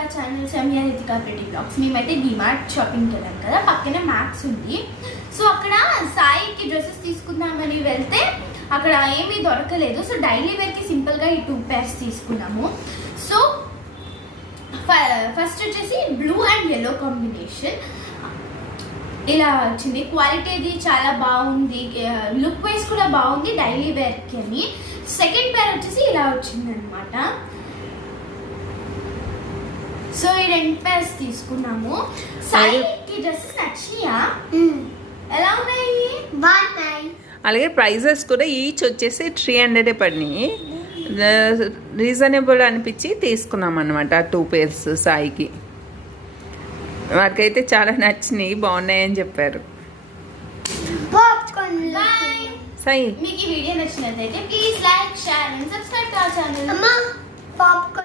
ఆ channel సమీయ Ritika pretty blogs. మేమైతే డిమార్ట్ షాపింగ్కి వెళ్ళాం కదా, పక్కనే మ్యాక్స్ ఉంది. సో అక్కడ సాయికి డ్రెస్సెస్ తీసుకుందామని వెళ్తే అక్కడ ఏమీ దొరకలేదు. సో డైలీ వేర్కి సింపుల్గా ఈ 2 pairs తీసుకున్నాము. సో ఫస్ట్ వచ్చేసి బ్లూ అండ్ yellow కాంబినేషన్ ఇలా వచ్చింది. క్వాలిటీ అది చాలా బాగుంది, లుక్ వైజ్ కూడా బాగుంది డైలీ వేర్కి అని. సెకండ్ పేర్ వచ్చేసి ఇలా వచ్చింది అనమాట. సో ఈ 2 pairs తీసుకున్నాము. సాయికి డ్రెస్సెస్ నచ్చినాయా? ఎలా ఉన్నాయి? బాగున్నాయి. అలాగే ప్రైజెస్ కూడా ఈచ్ వచ్చేసి 300 పడినాయి. రీజనబుల్ అనిపించి తీసుకున్నాం అనమాట 2 pairs సాయికి. వారికైతే చాలా నచ్చినాయి, బాగున్నాయని చెప్పారు. సాయి మీకు ఈ వీడియో నచ్చినట్లయితే please like, share and subscribe to our channel. Popcorn